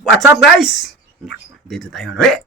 What's up guys? Dito tayo ulit.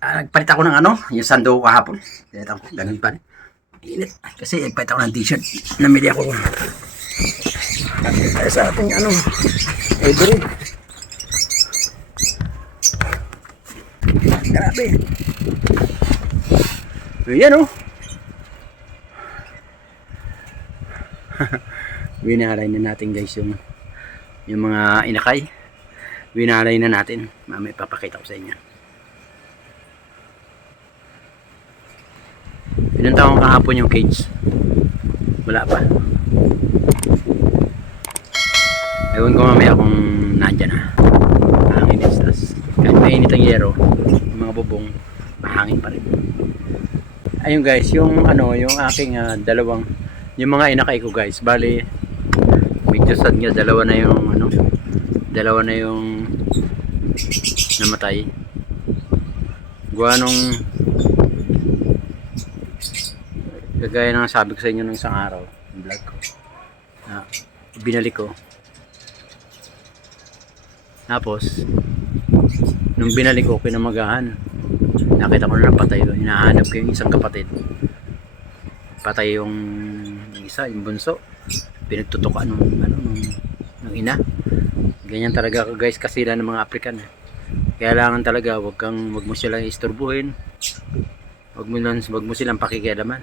Nagpalit ako ng yung sando kahapon. Pinalitan ko, ganun pa rin. Init. Kasi nagpalit ako ng t-shirt. Namili ako. Kasi tayo sa ating Every. Grabe. Ayan Winalay na natin guys yung mga inakay. Winalay na natin. Mamaya papakita ko sa inyo. Pinunta ko kahapon yung cage. Wala pa. Ewan ko mamaya kung nandyan na. Mahangin din stars. Kahit mainit ang yero, yung mga bubong, mahangin pa rin. Ayun guys, yung yung aking dalawang, yung mga inakay ko guys. Bali, medyo sad nga, dalawa na yung namatay. Gawa nung kagaya ng sabi ko sa inyo nung isang araw yung vlog ko na binalik ko, tapos nung binalik ko kinamagahan, nakita ko na patay doon. Hinahanap ko yung isang kapatid, patay yung isa, yung bunso, pinagtutukan nung ina. Ganyan talaga guys kasila ng mga African. Kailangan talaga wag mo silang istorbuhin, wag mo silang pakikialaman.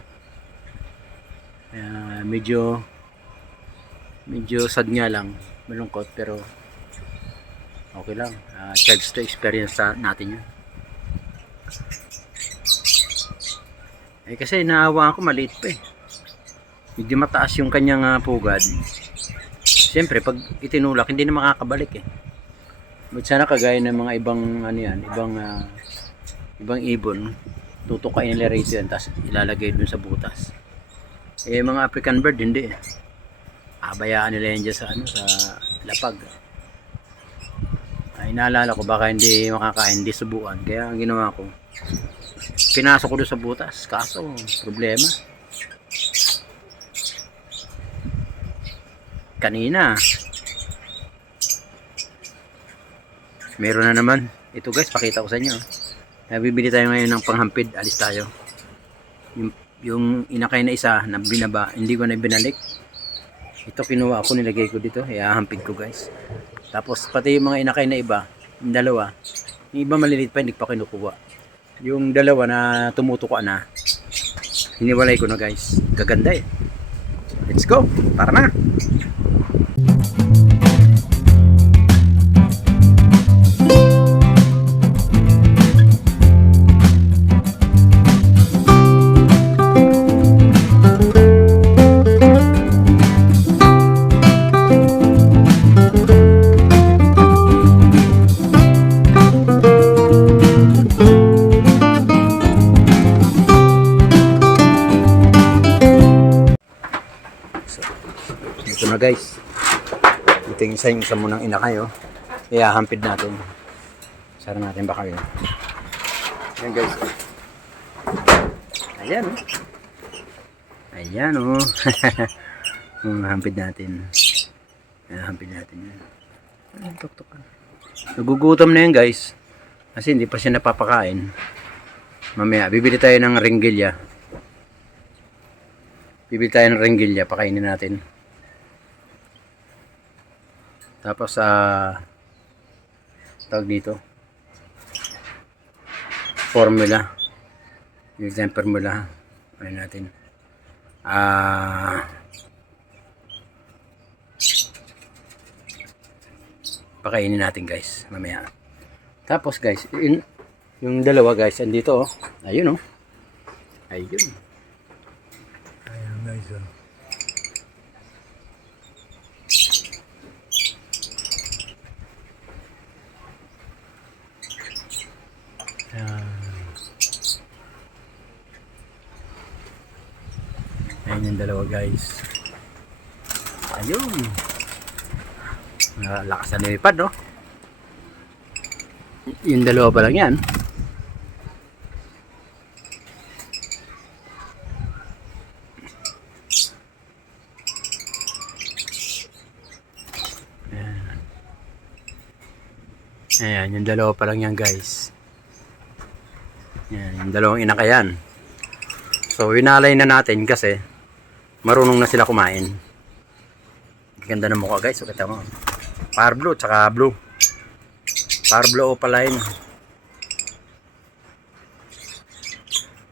Medyo sad nga lang, malungkot, pero okay lang. Charge to experience natin yun. Kasi naawa ako, maliit pa medyo mataas yung kanyang pugad. Siyempre pag itinulak hindi na makakabalik but sana kagaya ng mga ibang ibang ibon, tutukain nila rito yan tapos ilalagay dun sa butas. Mga African bird hindi abayaan nila yan dyan sa lapag. Inaalala ko baka hindi makakain, hindi subuan, kaya ang ginawa ko, pinasok ko doon sa butas. Kaso problema, kanina meron na naman. Ito guys, pakita ko sa inyo. Bibili tayo ngayon ng panghampid. Alis tayo. Yung inakay na isa na binaba, hindi ko na binalik. Ito kinuha ako, nilagay ko dito. Hampid ko guys. Tapos pati yung mga inakay na iba, yung dalawa, yung iba maliliit pa, hindi pa kinukuha. Yung dalawa na tumutuka na, hiniwalay ko na guys. Gaganda Let's go, tara na. Ito na guys, ito yung isa munang inakay hampid natin. Sara natin baka yun. Ayan guys, ayan hampid natin. Hampid natin yan. Nagugutom na yan guys kasi hindi pa siya napapakain. Mamaya bibili tayo ng ringgilya. Pakainin natin. Tapos tawag dito, formula, yung formula natin, pakainin natin guys mamaya. Tapos guys, yung dalawa guys andito ayun ayun guys ayun yung dalawa guys. Ayun, lakas na lumipad yung dalawa pa lang yan. Ayan, yung dalawa pa lang yan guys. Ayan, yung dalawang inakayan. So, winalay na natin kasi marunong na sila kumain. Ganda ng mukha guys. So, kita mo. Power blue, tsaka blue. Power blue opaline.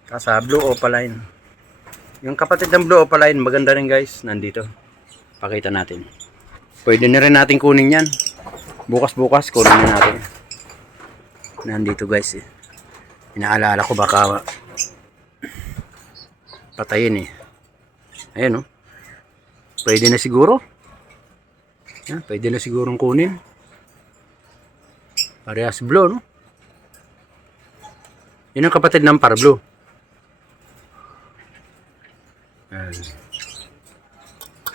Kasa blue opaline. Yung kapatid ng blue opaline, maganda rin guys. Nandito. Pakita natin. Pwede na rin natin kunin yan. Bukas-bukas, kunin na natin. Nandito guys eh. Inaalala ko baka patayin eh. Ayan oh. Pwede na siguro. Yan, pwede na sigurong kunin. Parehas blue no. Yun ang kapatid ng Parblo. Ayan.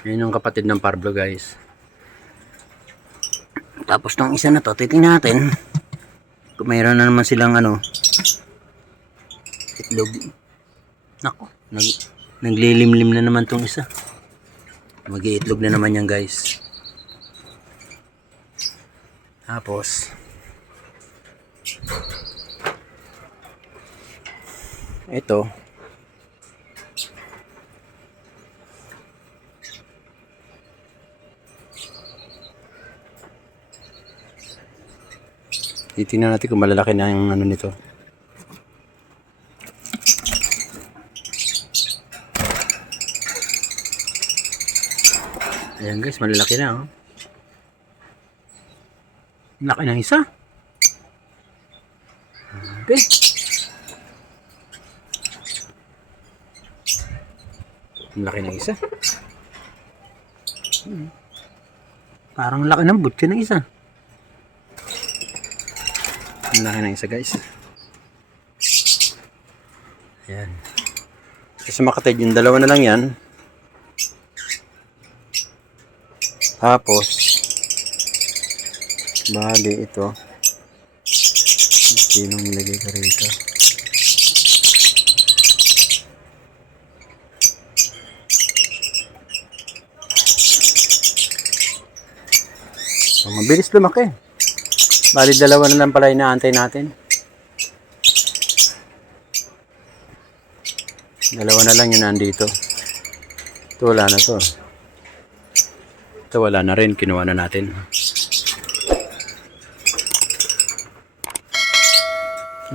Yun ang kapatid ng Parblo guys. Tapos ng isa na to, titingnan natin kung mayroon na naman silang ano, itlog. Nako, naglilimlim na naman tong isa. Mag-iitlog na naman yan guys. Tapos ito titingnan natin kung malalaki na yung ano nito. Ayan guys, malalaki na oh. Laki ng isa. Okay. Laki ng isa. Parang laki ng butsi ng isa. Laki ng isa guys. Ayan. Kasi makatid yung dalawa na lang yan. Tapos bali ito. Sinong nilagay ko rito? So, mabilis lumaki. Bali dalawa na lang pala inaantay natin. Dalawa na lang yun nandito. Ito wala na to. Ito wala na rin. Kinuha na natin.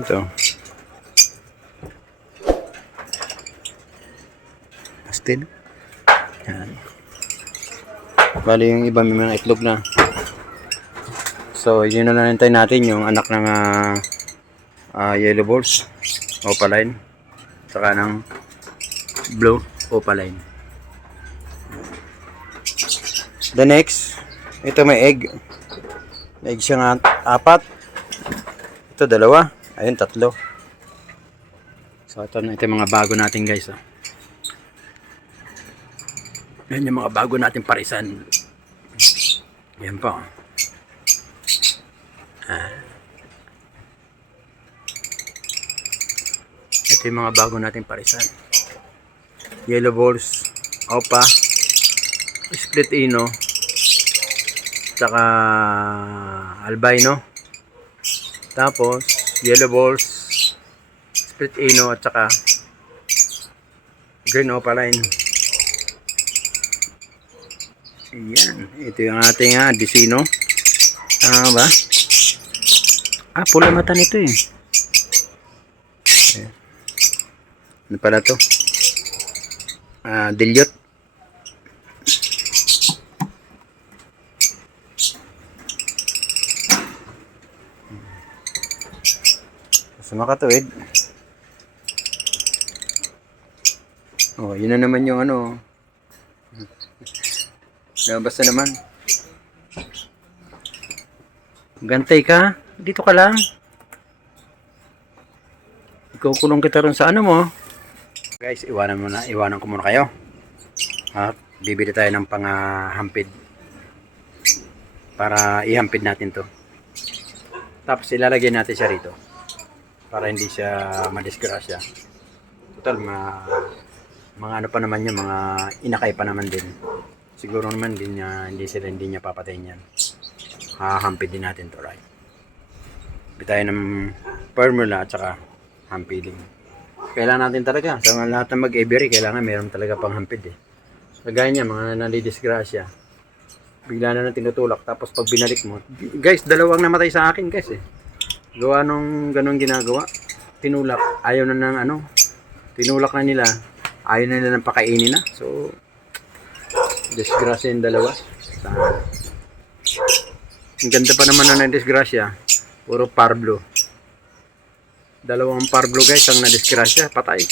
Ito. Still. Yan. Bali yung iba may mga itlog na. So, yun na nantay natin yung anak ng yellow balls, opaline, saka ng blue opaline. The next, ito may egg. May egg siya nga 4. Ito 2. Ayun 3. So, ito yung mga bago natin guys. Oh. Yan yung mga bago natin parisan. Yan pa. Ito yung mga bago natin parisan. Yellow balls, opa, split ino, saka albino. Tapos yellow balls, split ino at saka green opaline. Ayan, ito yung ating disino. Tama ba? Pula mata nito eh. Ayan. Ano pala to? Dilute. Sa makatuwid. Oh, yun na naman yung ano. Basta naman. Gantay ka. Dito ka lang. Ikukulong kita rin sa ano mo. Guys, iwanan ko muna kayo. At bibili tayo ng panghampid. Para ihampid natin to. Tapos ilalagay natin siya rito. Para hindi siya madisgrasya. Total, mga ano pa naman yun, mga inakay pa naman din. Siguro naman hindi niya papatayin yan. Hahampid din natin to, right? Bili tayo ng formula at saka hampiding. Kailangan natin talaga. Sa mga lahat ng mag-every, kailangan meron talaga pang hampid eh. Kagaya niya, mga nalidisgrasya. Bigla na tinutulak. Tapos pag binalik mo, guys, dalawang namatay sa akin guys eh. Gawa nung ganun ginagawa. Tinulak. Ayaw na ng ano. Tinulak na nila. Ayaw na nila ng pakainin na. So, disgrasya yung dalawa. Ang ganda pa naman na disgrasya. Puro parblo. Dalawang parblo guys ang nadisgrasya, patay.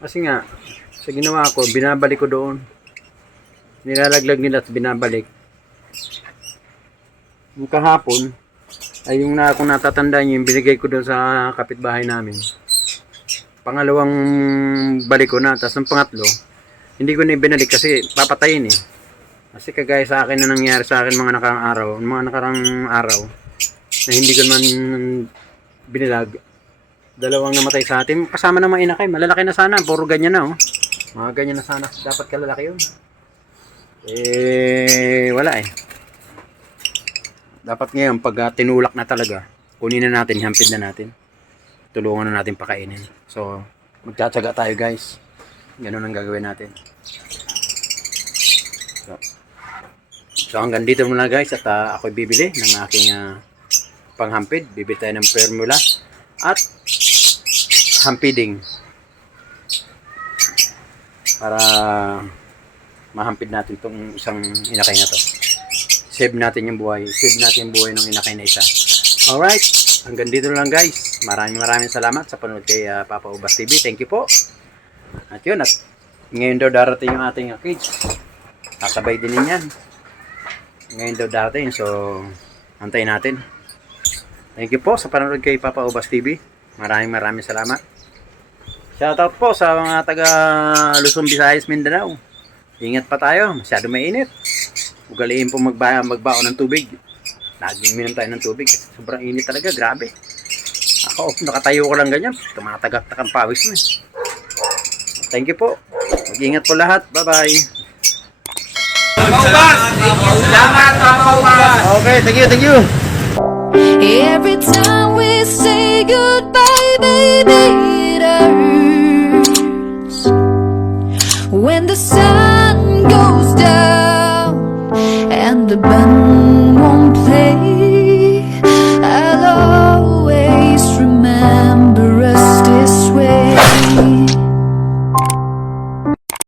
Kasi nga, sa ginawa ko, binabalik ko doon. Nilalaglag nila at binabalik. Yung kahapon, ay yung kung natatandaan nyo, yung binigay ko doon sa kapitbahay namin. Pangalawang balik ko na, tapos ng pangatlo, hindi ko na binalik kasi papatayin eh. Kasi kagaya sa akin na nangyari sa akin mga nakarang araw, na hindi ko naman binilag, dalawang namatay sa atin, kasama ng mga inakay, malalaki na sana, puro ganyan na oh, mga ganyan na sana, dapat kalalaki yun, eh wala eh, dapat ngayon pag tinulak na talaga, kunin na natin, hampid na natin, tulungan na natin pakainin. So magtsatsaga tayo guys, ganun ang gagawin natin. So hanggang dito muna guys, at ako'y bibili ng aking panghampid. Bibili tayo ng formula at hampiding para mahampid natin itong isang inakay na to. Save natin yung buhay ng inakay na isa. Alright, hanggang dito lang guys. Maraming salamat sa panood kay Papa Ubas TV. Thank you po. At yun, at ngayon daw darating yung ating cage. Kasabay din yan. Ngayon daw darating, so antayin natin. Thank you po sa panonood kay Papa Ubas TV. Maraming salamat. Shoutout po sa mga taga Luzon, Visayas, Mindanao. Ingat pa tayo, masyado mainit. Ugaliin po magbaon ng tubig. Laging minom tayo ng tubig kasi sobrang init talaga, grabe. Ako, nakatayo ko lang ganyan, tumatagak-tak ang pawis mo. Thank you po. Mag-ingat po lahat. Bye-bye. Okay, thank you. Every time we say goodbye, baby, it hurts. When the sun goes down and the band won't play,